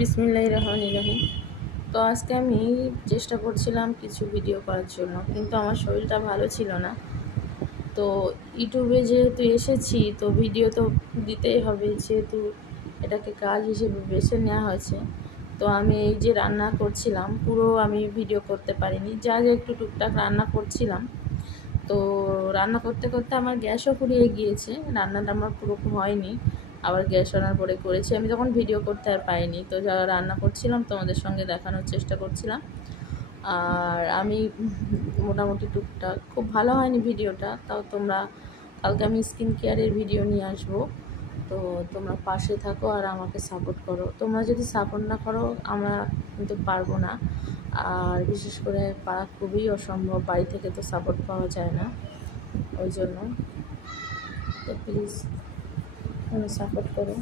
বিসমিল্লাহির রহমানির রহিম। তো আজকে আমি চেষ্টা করছিলাম কিছু ভিডিও করার জন্য, কিন্তু আমার শরীরটা ভালো ছিল না। তো ইউটিউবে যেহেতু এসেছি, তো ভিডিও তো দিতেই হবে, যেহেতু এটাকে কাজ হিসেবে বেছে নেওয়া হয়েছে। তো আমি এই যে রান্না করছিলাম, পুরো আমি ভিডিও করতে পারিনি, যা একটু টুকটাক রান্না করছিলাম। তো রান্না করতে করতে আমার গ্যাসও ফুরিয়ে গিয়েছে, রান্নাটা আমার পুরো হয়নি। আবার গ্যাস আনার পরে করেছি, আমি তখন ভিডিও করতে আর পাইনি। তো যারা রান্না করছিলাম তোমাদের সঙ্গে দেখানোর চেষ্টা করছিলাম। আর আমি মোটামুটি টুকটাক, খুব ভালো হয়নি ভিডিওটা, তাও তোমরা, কালকে আমি স্কিন কেয়ারের ভিডিও নিয়ে আসবো। তো তোমরা পাশে থাকো আর আমাকে সাপোর্ট করো। তোমরা যদি সাপোর্ট না করো আমরা কিন্তু পারবো না। আর বিশেষ করে পারা খুবই অসম্ভব, বাড়ি থেকে তো সাপোর্ট পাওয়া যায় না, ওই জন্য। তো প্লিজ তোমরা সাপোর্ট করো।